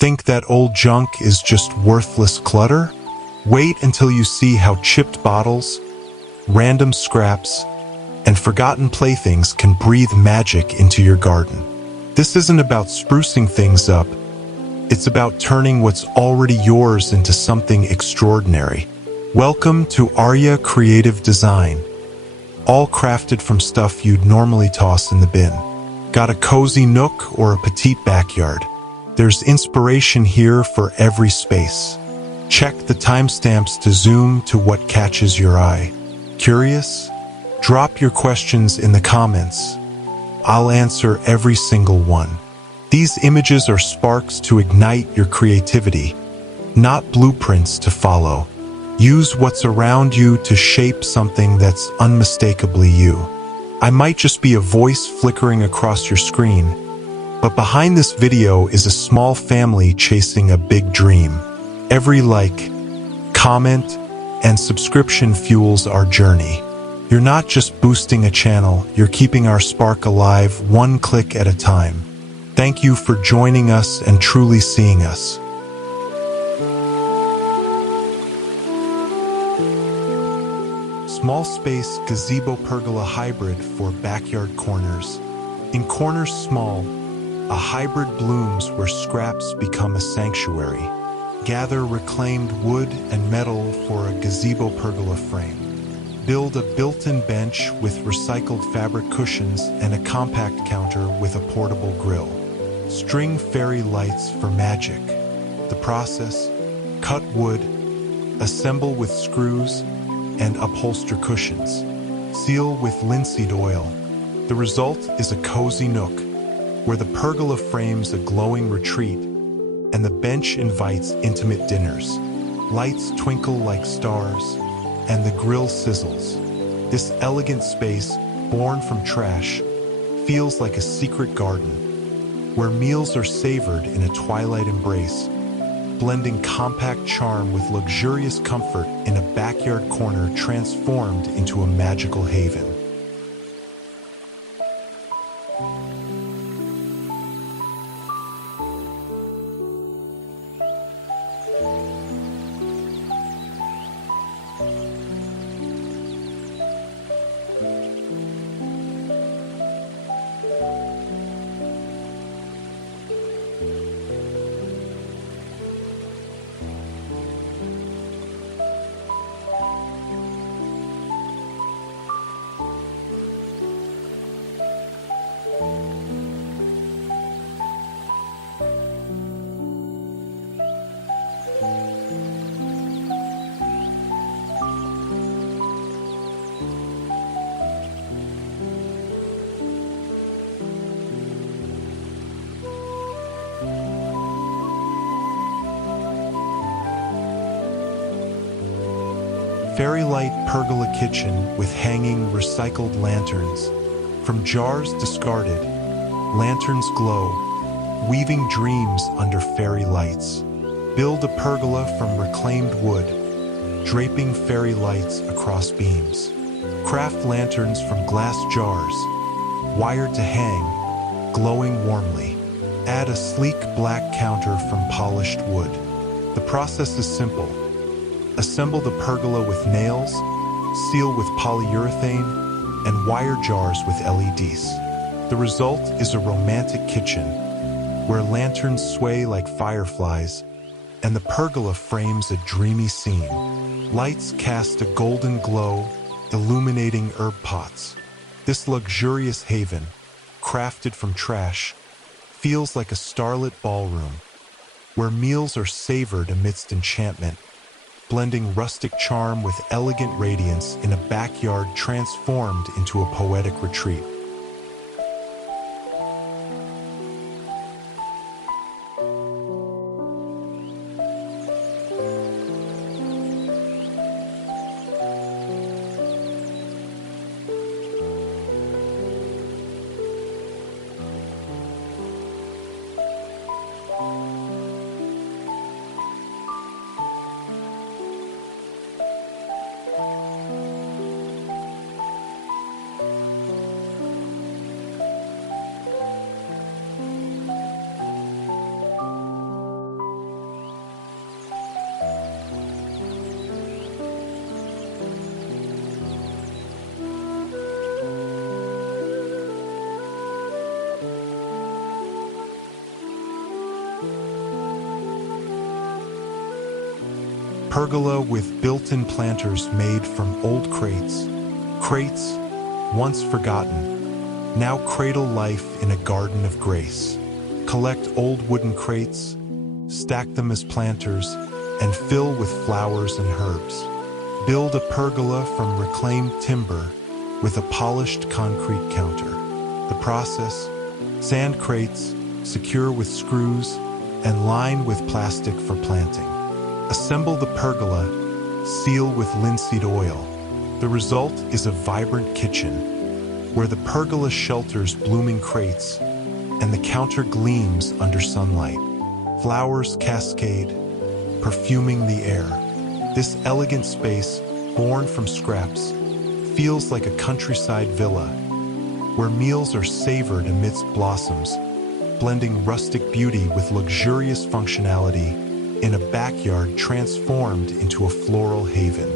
Think that old junk is just worthless clutter? Wait until you see how chipped bottles, random scraps, and forgotten playthings can breathe magic into your garden. This isn't about sprucing things up. It's about turning what's already yours into something extraordinary. Welcome to Arya Creative Design, all crafted from stuff you'd normally toss in the bin. Got a cozy nook or a petite backyard? There's inspiration here for every space. Check the timestamps to zoom to what catches your eye. Curious? Drop your questions in the comments. I'll answer every single one. These images are sparks to ignite your creativity, not blueprints to follow. Use what's around you to shape something that's unmistakably you. I might just be a voice flickering across your screen, but behind this video is a small family chasing a big dream. Every like, comment, and subscription fuels our journey. You're not just boosting a channel, you're keeping our spark alive one click at a time. Thank you for joining us and truly seeing us. Small space gazebo pergola hybrid for backyard corners. In corners small, a hybrid blooms where scraps become a sanctuary. Gather reclaimed wood and metal for a gazebo pergola frame. Build a built-in bench with recycled fabric cushions and a compact counter with a portable grill. String fairy lights for magic. The process: cut wood, assemble with screws, and upholster cushions. Seal with linseed oil. The result is a cozy nook, where the pergola frames a glowing retreat, and the bench invites intimate dinners. Lights twinkle like stars, and the grill sizzles. This elegant space, born from trash, feels like a secret garden, where meals are savored in a twilight embrace, blending compact charm with luxurious comfort in a backyard corner transformed into a magical haven. Fairy light pergola kitchen with hanging recycled lanterns. From jars discarded, lanterns glow, weaving dreams under fairy lights. Build a pergola from reclaimed wood, draping fairy lights across beams. Craft lanterns from glass jars, wired to hang, glowing warmly. Add a sleek black counter from polished wood. The process is simple. Assemble the pergola with nails, seal with polyurethane, and wire jars with LEDs. The result is a romantic kitchen, where lanterns sway like fireflies, and the pergola frames a dreamy scene. Lights cast a golden glow, illuminating herb pots. This luxurious haven, crafted from trash, feels like a starlit ballroom, where meals are savored amidst enchantment, blending rustic charm with elegant radiance in a backyard transformed into a poetic retreat. Pergola with built-in planters made from old crates. Crates, once forgotten, now cradle life in a garden of grace. Collect old wooden crates, stack them as planters, and fill with flowers and herbs. Build a pergola from reclaimed timber with a polished concrete counter. The process: sand crates, secure with screws, and line with plastic for planting. Assemble the pergola, seal with linseed oil. The result is a vibrant kitchen, where the pergola shelters blooming crates, and the counter gleams under sunlight. Flowers cascade, perfuming the air. This elegant space, born from scraps, feels like a countryside villa, where meals are savored amidst blossoms, blending rustic beauty with luxurious functionality in a backyard transformed into a floral haven.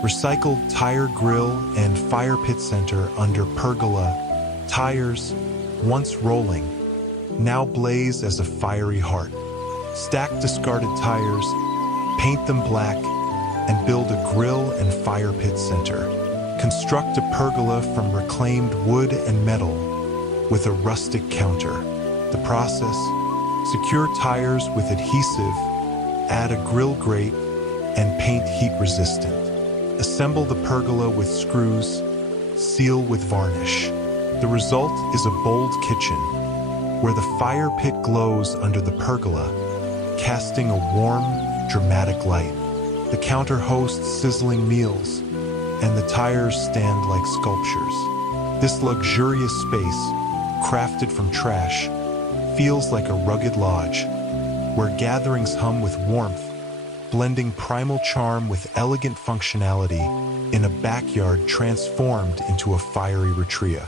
Recycled tire grill and fire pit center under pergola. Tires, once rolling, now blaze as a fiery heart. Stack discarded tires, paint them black, and build a grill and fire pit center. Construct a pergola from reclaimed wood and metal with a rustic counter. The process: secure tires with adhesive, add a grill grate, and paint heat resistant. Assemble the pergola with screws, seal with varnish. The result is a bold kitchen, where the fire pit glows under the pergola, casting a warm, dramatic light. The counter hosts sizzling meals, and the tires stand like sculptures. This luxurious space, crafted from trash, feels like a rugged lodge, where gatherings hum with warmth, blending primal charm with elegant functionality in a backyard transformed into a fiery retreat.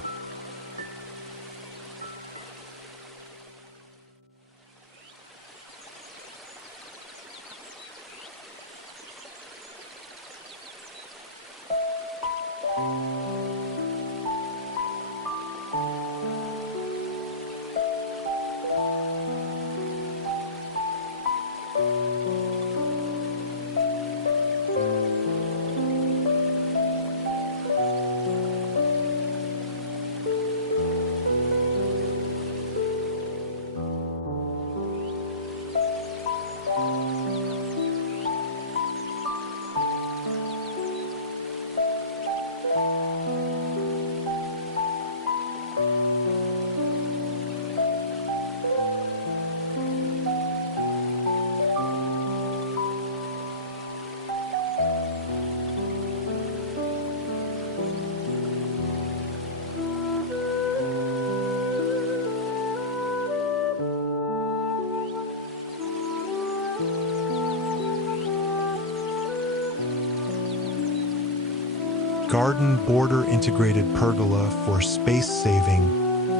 Garden border integrated pergola for space saving.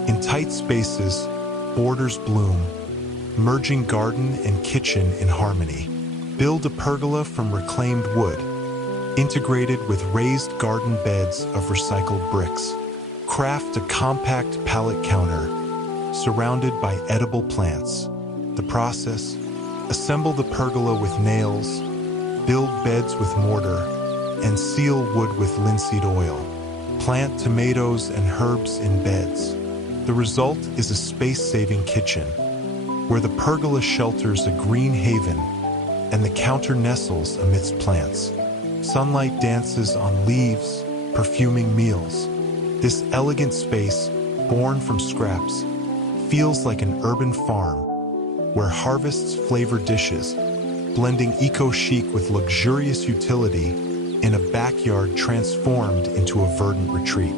In tight spaces, borders bloom, merging garden and kitchen in harmony. Build a pergola from reclaimed wood, integrated with raised garden beds of recycled bricks. Craft a compact pallet counter, surrounded by edible plants. The process: assemble the pergola with nails, build beds with mortar, and seal wood with linseed oil. Plant tomatoes and herbs in beds. The result is a space-saving kitchen, where the pergola shelters a green haven and the counter nestles amidst plants. Sunlight dances on leaves, perfuming meals. This elegant space, born from scraps, feels like an urban farm where harvests flavor dishes, blending eco-chic with luxurious utility in a backyard transformed into a verdant retreat.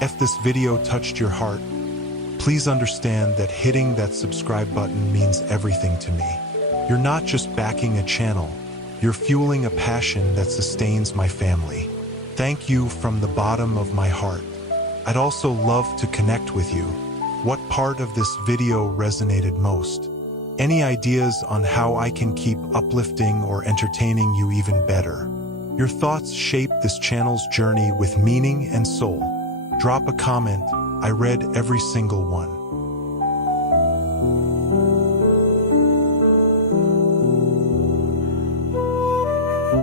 If this video touched your heart, please understand that hitting that subscribe button means everything to me. You're not just backing a channel, you're fueling a passion that sustains my family. Thank you from the bottom of my heart. I'd also love to connect with you. What part of this video resonated most? Any ideas on how I can keep uplifting or entertaining you even better? Your thoughts shape this channel's journey with meaning and soul. Drop a comment. I read every single one.